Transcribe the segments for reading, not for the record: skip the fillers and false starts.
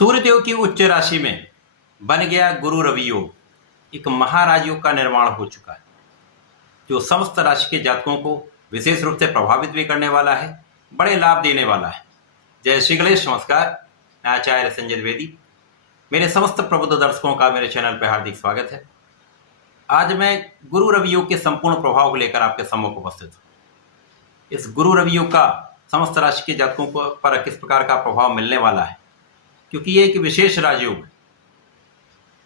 सूर्यदेव की उच्च राशि में बन गया गुरु रवि योग। एक महाराजयोग का निर्माण हो चुका है जो समस्त राशि के जातकों को विशेष रूप से प्रभावित भी करने वाला है, बड़े लाभ देने वाला है। जय श्री गणेश। नमस्कार, मैं आचार्य संजय द्विवेदी। मेरे समस्त प्रबुद्ध दर्शकों का मेरे चैनल पर हार्दिक स्वागत है। आज मैं गुरु रवि योग के संपूर्ण प्रभाव को लेकर आपके सम्मुख उपस्थित हूँ। इस गुरु रवि योग का समस्त राशि के जातकों पर किस प्रकार का प्रभाव मिलने वाला है, क्योंकि ये एक विशेष राजयोग है।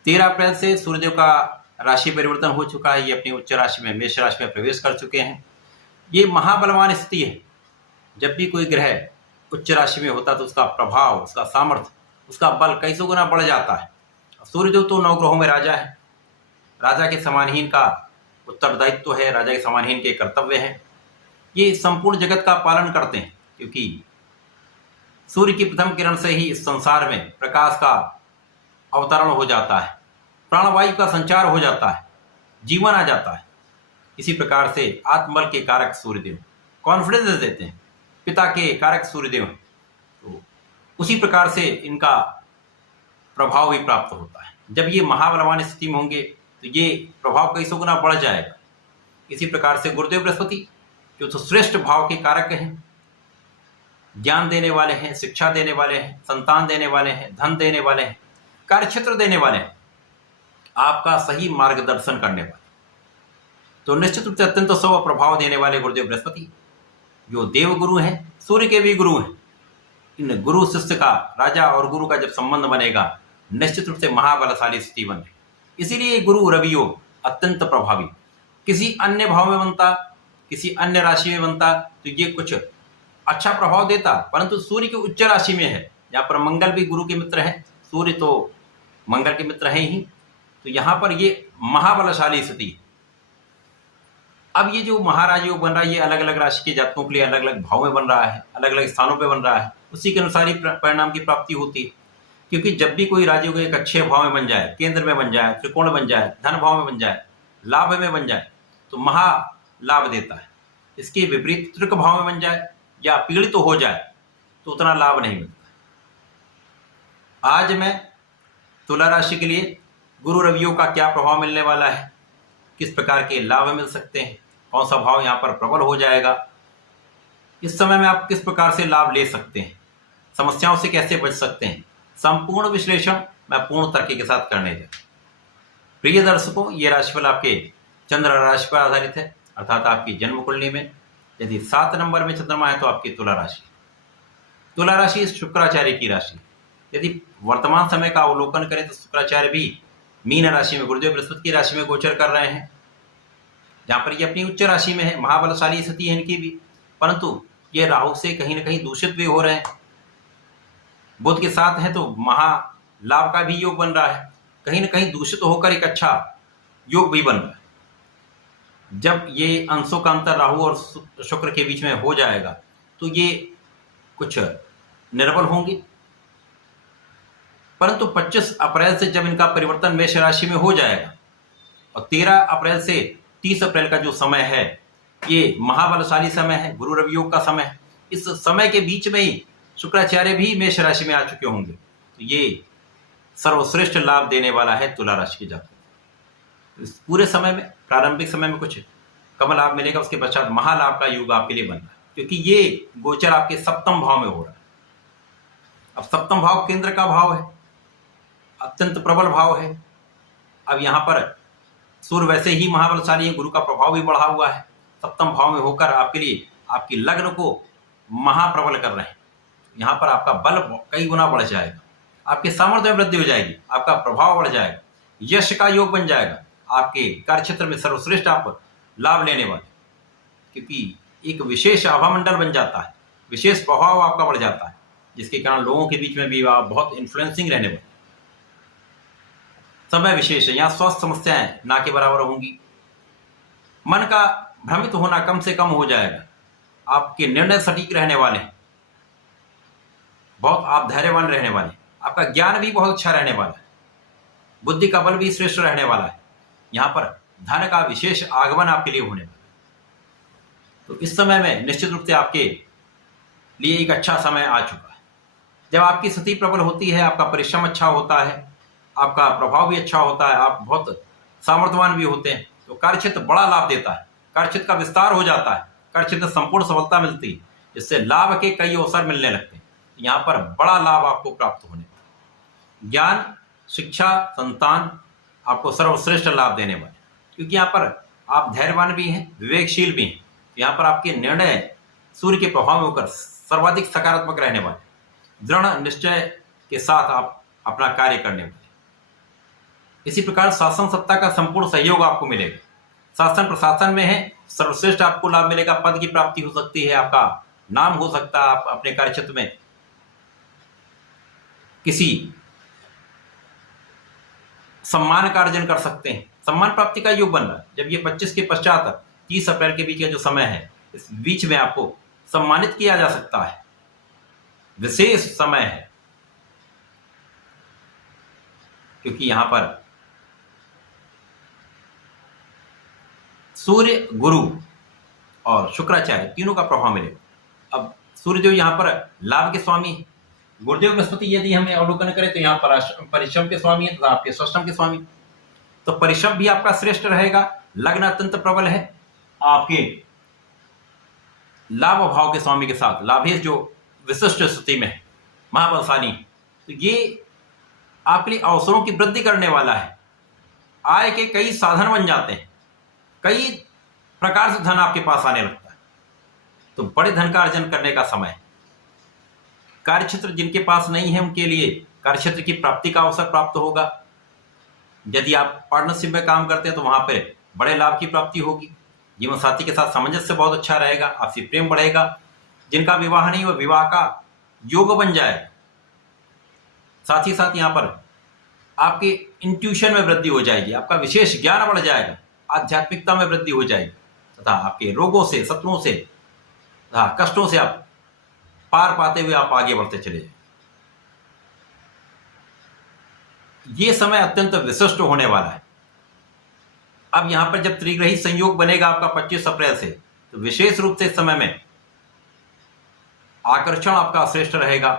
13 अप्रैल से सूर्यदेव का राशि परिवर्तन हो चुका है। ये अपनी उच्च राशि में मेष राशि में प्रवेश कर चुके हैं। ये महाबलवान स्थिति है। जब भी कोई ग्रह उच्च राशि में होता तो उसका प्रभाव, उसका सामर्थ्य, उसका बल कई सौ गुना बढ़ जाता है। सूर्यदेव तो 9 ग्रहों में राजा है। राजा के समानहीन का उत्तरदायित्व है, राजा के समानहीन के कर्तव्य है। ये संपूर्ण जगत का पालन करते हैं, क्योंकि सूर्य की प्रथम किरण से ही इस संसार में प्रकाश का अवतरण हो जाता है, प्राणवायु का संचार हो जाता है, जीवन आ जाता है। इसी प्रकार से आत्मबल के कारक सूर्यदेव, कॉन्फिडेंस देते हैं, पिता के कारक सूर्यदेव हैं। तो उसी प्रकार से इनका प्रभाव भी प्राप्त होता है। जब ये महाबलवान स्थिति में होंगे तो ये प्रभाव कई सौ गुना बढ़ जाएगा। इसी प्रकार से गुरुदेव बृहस्पति जो तो श्रेष्ठ भाव के कारक हैं, ज्ञान देने वाले हैं, शिक्षा देने वाले हैं, संतान देने वाले हैं, धन देने वाले हैं, कार्यक्षेत्र देने वाले हैं, आपका सही मार्गदर्शन करने वाले। तो निश्चित रूप से अत्यंत शुभ प्रभाव देने वाले गुरुदेव बृहस्पति जो देव गुरु हैं, सूर्य के भी गुरु हैं। इन गुरु शिष्य का, राजा और गुरु का जब संबंध बनेगा, निश्चित रूप से महाबलशाली स्थिति बन गई। इसीलिए गुरु रवि योग अत्यंत प्रभावी। किसी अन्य भाव में बनता, किसी अन्य राशि में बनता तो ये कुछ अच्छा प्रभाव देता, परंतु सूर्य की उच्च राशि में है, यहाँ पर मंगल भी गुरु के मित्र है, सूर्य तो मंगल के मित्र हैं ही, तो यहाँ पर ये महाबलशाली स्थिति। अब ये जो महाराज योग बन रहा है, ये अलग अलग राशि के जातकों के लिए अलग अलग भाव में बन रहा है, अलग अलग स्थानों पे बन रहा है। उसी के अनुसार ही परिणाम की प्राप्ति होती है। क्योंकि जब भी कोई राजयोग एक अच्छे भाव में बन जाए, केंद्र में बन जाए, त्रिकोण बन जाए, धन भाव में बन जाए, लाभ में बन जाए, तो महा लाभ देता है। इसके विपरीत त्रिक भाव में बन जाए या पीड़ित तो हो जाए तो उतना लाभ नहीं मिलता। आज मैं तुला राशि के लिए गुरु रवि योग का क्या प्रभाव मिलने वाला है, किस प्रकार के लाभ मिल सकते हैं, कौन सा भाव यहाँ पर प्रबल हो जाएगा, इस समय में आप किस प्रकार से लाभ ले सकते हैं, समस्याओं से कैसे बच सकते हैं, संपूर्ण विश्लेषण मैं पूर्ण तर्क के साथ करने जा। प्रिय दर्शकों, ये राशिफल आपके चंद्र राशि पर आधारित है, अर्थात आपकी जन्म कुंडली में यदि 7 नंबर में चंद्रमा है तो आपकी तुला राशि। तुला राशि शुक्राचार्य की राशि। यदि वर्तमान समय का अवलोकन करें तो शुक्राचार्य भी मीन राशि में, गुरुदेव बृहस्पति की राशि में गोचर कर रहे हैं, जहाँ पर ये अपनी उच्च राशि में है। महाबलशाली स्थिति है इनकी भी, परंतु ये राहु से कहीं ना कहीं दूषित भी हो रहे हैं। बुध के साथ है तो महा लाभ का भी योग बन रहा है, कहीं ना कहीं दूषित होकर एक अच्छा योग भी बन रहा है। जब ये अंशों का अंतर राहु और शुक्र के बीच में हो जाएगा तो ये कुछ निर्बल होंगे, परंतु 25 अप्रैल से जब इनका परिवर्तन मेष राशि में हो जाएगा और 13 अप्रैल से 30 अप्रैल का जो समय है, ये महाबलशाली समय है, गुरु रवि योग का समय है। इस समय के बीच में ही शुक्राचार्य भी मेष राशि में आ चुके होंगे, तो ये सर्वश्रेष्ठ लाभ देने वाला है तुला राशि के जातकों। इस पूरे समय में, प्रारंभिक समय में कुछ कम लाभ मिलेगा, उसके पश्चात महालाभ का योग आपके लिए बन रहा है, क्योंकि ये गोचर आपके सप्तम भाव में हो रहा है। अब सप्तम भाव केंद्र का भाव है, अत्यंत प्रबल भाव है। अब यहाँ पर सूर्य वैसे ही महाबलशाली है, गुरु का प्रभाव भी बढ़ा हुआ है, सप्तम भाव में होकर आपके लिए आपकी लग्न को महाप्रबल कर रहे हैं। यहाँ पर आपका बल कई गुना बढ़ जाएगा, आपके सामर्थ्य में वृद्धि हो जाएगी, आपका प्रभाव बढ़ जाएगा, यश का योग बन जाएगा, आपके कार्यक्षेत्र में सर्वश्रेष्ठ आप लाभ लेने वाले, क्योंकि एक विशेष आभामंडल बन जाता है, विशेष प्रभाव आपका बढ़ जाता है, जिसके कारण लोगों के बीच में भी आप बहुत इन्फ्लुएंसिंग रहने वाले। समय विशेष है, यहाँ स्वास्थ्य समस्याएं ना के बराबर होंगी, मन का भ्रमित होना कम से कम हो जाएगा, आपके निर्णय सटीक रहने वाले हैं, बहुत आप धैर्यवान रहने वाले, आपका ज्ञान भी बहुत अच्छा रहने वाला है, बुद्धि का बल भी श्रेष्ठ रहने वाला है। यहाँ पर धन का विशेष आगमन आपके लिए होने वाला है। तो इस समय में निश्चित रूप से आपके लिए एक अच्छा समय आ चुका है। जब आपकी स्थिति प्रबल होती है, आपका परिश्रम अच्छा होता है, आपका प्रभाव भी अच्छा होता है, आप बहुत सामर्थ्यवान भी होते हैं, तो कार्यक्षेत्र बड़ा लाभ देता है, कार्यक्षेत्र का विस्तार हो जाता है, कार्यक्षेत्र संपूर्ण सफलता मिलती है, जिससे लाभ के कई अवसर मिलने लगते हैं। यहाँ पर बड़ा लाभ आपको प्राप्त होने वाला, ज्ञान, शिक्षा, संतान आपको सर्वश्रेष्ठ लाभ देने वाले, क्योंकि यहाँ पर आप धैर्यवान भी हैं, विवेकशील भी हैं। यहाँ पर आपके निर्णय सूर्य के प्रभाव में होकर सर्वाधिक सकारात्मक रहने वाले, दृढ़ निश्चय के साथ आप अपना कार्य करने वाले। इसी प्रकार शासन सत्ता का संपूर्ण सहयोग आपको मिलेगा, शासन प्रशासन में है, सर्वश्रेष्ठ आपको लाभ मिलेगा, पद की प्राप्ति हो सकती है, आपका नाम हो सकता है, आप अपने कार्यक्षेत्र में किसी सम्मान का अर्जन कर सकते हैं, सम्मान प्राप्ति का योग बन रहा है। जब ये 25 के पश्चात 30 अप्रैल के बीच का जो समय है, इस बीच में आपको सम्मानित किया जा सकता है, विशेष समय है, क्योंकि यहां पर सूर्य, गुरु और शुक्राचार्य तीनों का प्रभाव मिलेगा। अब सूर्यदेव यहां पर लाभ के स्वामी है, गुरुदेव बृहस्पति यदि हमें अवलोकन करें तो यहाँ पर परिश्रम के स्वामी है तथा आपके षष्टम के स्वामी, तो परिश्रम भी आपका श्रेष्ठ रहेगा, लग्न अत्यंत प्रबल है, आपके लाभ भाव के स्वामी के साथ लाभेश जो विशिष्ट स्थिति में है, महाबलशाली, तो ये आपके लिए अवसरों की वृद्धि करने वाला है, आय के कई साधन बन जाते हैं, कई प्रकार से धन आपके पास आने लगता है, तो बड़े धन का अर्जन करने का समय है। कार्यक्षेत्र जिनके पास नहीं है उनके लिए कार्यक्षेत्र की प्राप्ति का अवसर प्राप्त होगा। यदि आप पार्टनरशिप में काम करते हैं तो वहां पे बड़े लाभ की प्राप्ति होगी, जीवन साथी के साथ सामंजस्य बहुत अच्छा रहेगा, आपसी प्रेम बढ़ेगा, जिनका विवाह नहीं हुआ विवाह का योग बन जाएगा। साथ ही साथ यहाँ पर आपके इंट्यूशन में वृद्धि हो जाएगी, आपका विशेष ज्ञान बढ़ जाएगा, आध्यात्मिकता में वृद्धि हो जाएगी तथा आपके रोगों से, शत्रुओं से तथा कष्टों से आप पार पाते हुए आप आगे बढ़ते चले जाए। ये समय अत्यंत विशिष्ट होने वाला है। अब यहां पर जब त्रिग्रही संयोग बनेगा आपका 25 अप्रैल से, तो विशेष रूप से इस समय में आकर्षण आपका श्रेष्ठ रहेगा,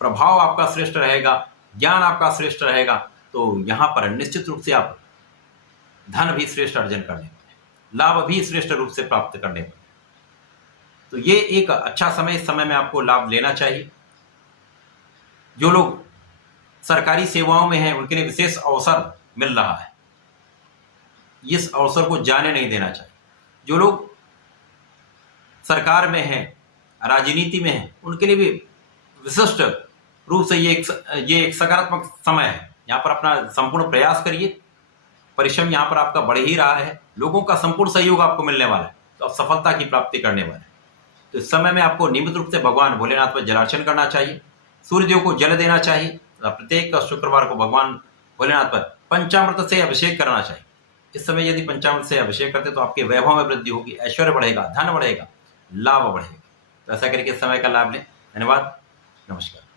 प्रभाव आपका श्रेष्ठ रहेगा, ज्ञान आपका श्रेष्ठ रहेगा, तो यहां पर निश्चित रूप से आप धन भी श्रेष्ठ अर्जन करने वाले, लाभ भी श्रेष्ठ रूप से प्राप्त करने वाले। तो ये एक अच्छा समय, इस समय में आपको लाभ लेना चाहिए। जो लोग सरकारी सेवाओं में हैं उनके लिए विशेष अवसर मिल रहा है, इस अवसर को जाने नहीं देना चाहिए। जो लोग सरकार में हैं, राजनीति में हैं, उनके लिए भी विशिष्ट रूप से ये एक सकारात्मक समय है। यहाँ पर अपना संपूर्ण प्रयास करिए, परिश्रम यहाँ पर आपका बढ़ ही रहा है, लोगों का संपूर्ण सहयोग आपको मिलने वाला है, तो आप सफलता की प्राप्ति करने वाले हैं। तो इस समय में आपको नियमित रूप से भगवान भोलेनाथ पर जलार्चन करना चाहिए, सूर्यदेव को जल देना चाहिए, प्रत्येक शुक्रवार को भगवान भोलेनाथ पर पंचामृत से अभिषेक करना चाहिए। इस समय यदि पंचामृत से अभिषेक करते तो आपके वैभव में वृद्धि होगी, ऐश्वर्य बढ़ेगा, धन बढ़ेगा, लाभ बढ़ेगा। तो ऐसा करके इस समय का लाभ लें। धन्यवाद, नमस्कार।